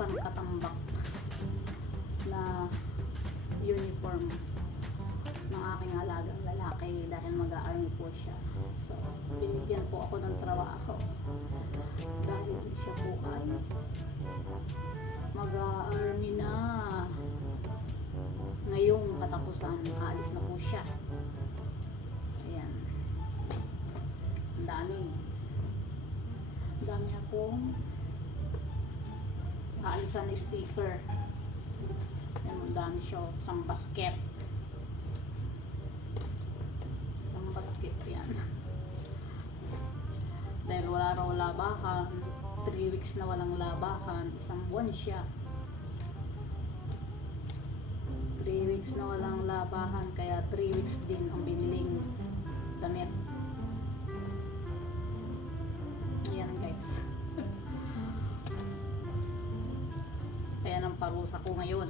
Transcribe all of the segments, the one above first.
sangkatambak na uniform ng aking alagang lalaki dahil mag-a-army po siya. So, binigyan po ako ng trabaho dahil siya po ay mag-a-army na. Ngayong katapusan, aalis na po siya. So, ayan. Ang dami. Ang dami akong aalisan na sticker. Ayan, ang dami siya. Isang basket. Isang basket yan. Dahil wala raw labahan. 3 weeks na walang labahan. Isang buwan siya. 3 weeks na walang labahan. Kaya 3 weeks din ang biniling damit. Ayan guys. Ayan ang parusa ko ngayon.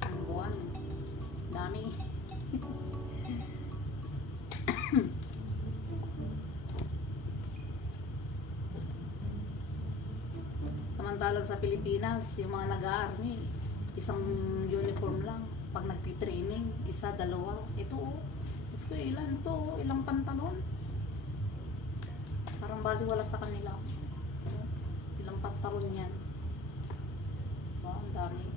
Isang buwan. Dami. Samantalang sa Pilipinas, yung mga nag-army, isang uniform lang. Pag nagti-training, isa, dalawa. Ito oh. Gusto ko ilan to? Ilang pantalon? Parang bali wala sa kanila. Ilang pantalon yan. So, ang dami.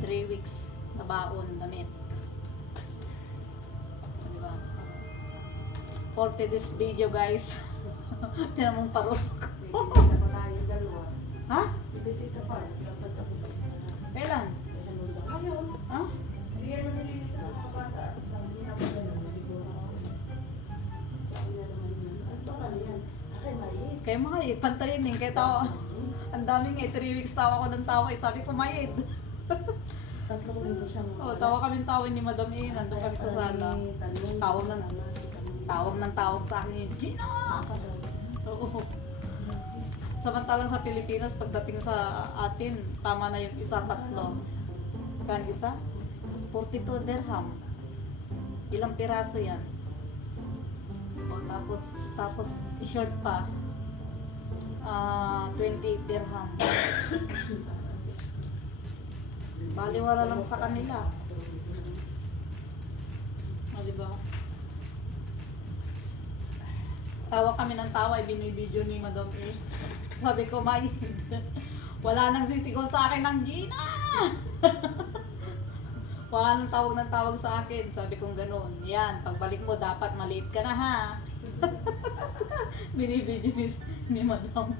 3 weeks na baon, damit. Diba? For this video guys. Tiyan mong parusok. Bibisita pa tayo dalawa. Ha? Bibisita pa. Dapat ako pa isa na. Kailan? Ayun. Ha? Hindi yan manilinis ng mga bata. Sabi niya pa gano'n. Naligaw ako. Sabi niya naman yun. Ano ba ka yan? Akay maliit. Kaya mga pantayin eh. Kaya tawa. Ang daming 3 weeks tawa ko ng tawa. Sabi ko mait. Tatlo ko rin ba siya mga Oh, tawa kaming tawag ni Madam E. Nandun kami sa sala. Tawag ng tawag sa akin. Gina! Oo. Samantalang sa Pilipinas, pagdating sa atin, tama na yung isa, tatlo. Kan isa? 42 dirham. Ilang piraso yan? O, tapos short pa. 28 dirham. Baliwala lang sa kanila. O, diba? Tawa kami ng tawa, binibideo ni Madam E. Sabi ko, May, wala nang sisigaw sa akin ng Gina! Wala nang tawag sa akin. Sabi kong gano'n. Yan, pagbalik mo, dapat maliit ka na ha. Binibideo ni Madam.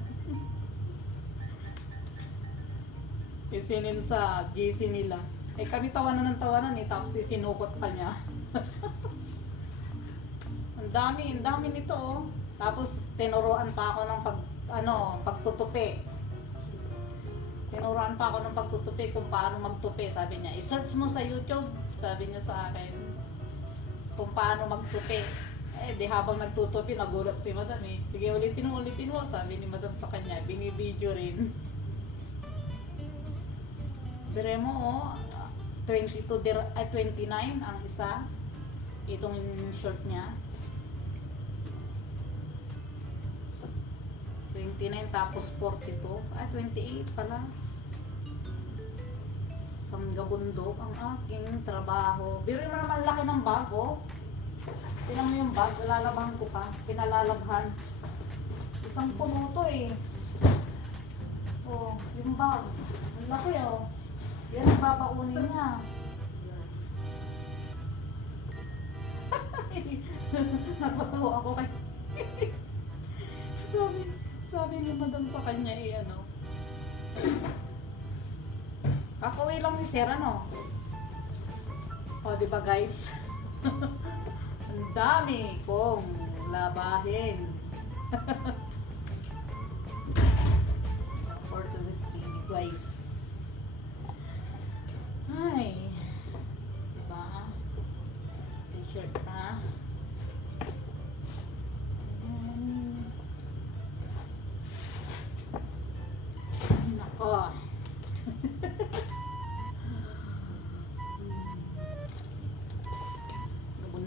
Isinin sa GC nila. Eh kami tawanan ng tawanan eh, tapos isinukot pa niya. Ang dami nito oh. Tapos tinuruan pa ako ng pagtutupi. Tinuruan pa ako ng pagtutupi kung paano magtupi. Sabi niya, i-search mo sa YouTube. Sabi niya sa akin, kung paano magtupi. Eh, di habang nagtutupi, nagulat si Madam eh. Sige, ulitin mo. Sabi ni Madam sa kanya, binibideo rin. Dire mo oh, 29 ang isa. Itong short niya. 29 tapos 42. 28 pala. Isang gabundok ang aking trabaho. Biro mo naman laki ng bag, oh. Tingnan mo yung bag, lalabhan ko pa. Pinalalabhan. Isang puno to eh. Oh, yung bag. Ang laki oh. Yan ang babaunin niya. Natatawa ako kay sabi ni Madam sa kanya eh ano. Kakauwi lang ni Sir ano. O diba guys? Ang dami kong labahin. For to this video guys. Ay. Diba? T-shirt na. Nako.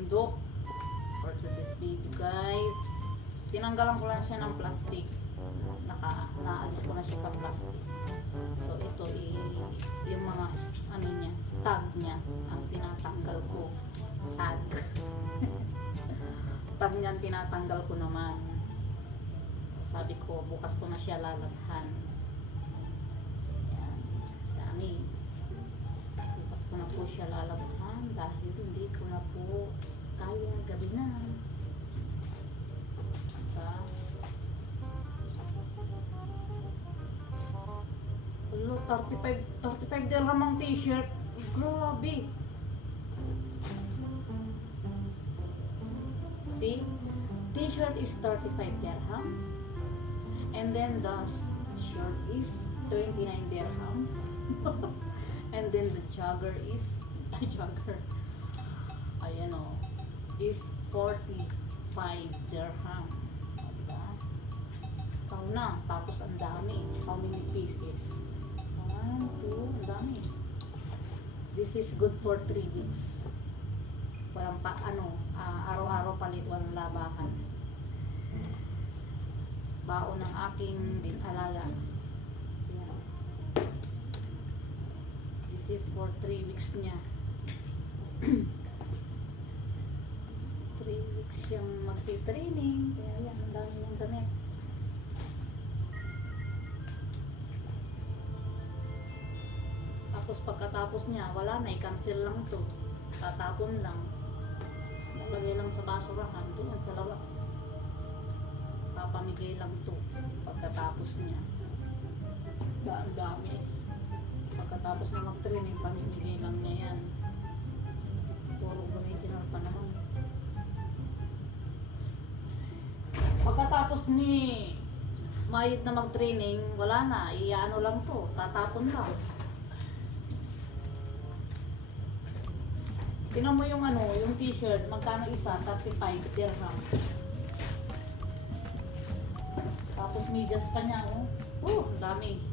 bundok. For today's video guys. Tinanggalan ko lang siya ng plastic. Naalis ko na siya sa plastic. So ito yung mga ano niya, tag niya ang tinatanggal ko. Tag. Tag niya ang tinatanggal ko naman. Sabi ko bukas ko na siya lalabhan. Yan. Dami. Bukas ko na po siya lalabhan dahil hindi ko na po kaya gabi na. Hello, 35 dirham ang t-shirt. Grabe. See? T-shirt is 35 dirham. And then the shirt is 29 dirham. And then the jogger is ayan o, is 45 dirham. Diba? Ikaw na. Tapos ang dami. How many pieces? 1, 2, ang dami. This is good for 3 weeks. Walang pa, araw-araw palit, walang labahan. Baon ng aking alaga. Yan. This is for 3 weeks niya. 3 weeks siyang magti-training. Kaya yan, ang dami niyang damit. Tapos pagkatapos niya, wala na, i-cancel lang to. Tatapon lang. Lagay lang sa basurahan doon sa labas. Papamigay lang to pagkatapos niya. Ang dami. Pagkatapos na mag-training, pamimigay lang niya yan. Puro original pa naman. Pagkatapos ni Mayit na mag-training, wala na, iano lang to, tatapon lang. Tingnan mo yung yung t-shirt, magkano isa? 35 dirham. Tapos medyas pa niya, oh. Ang dami.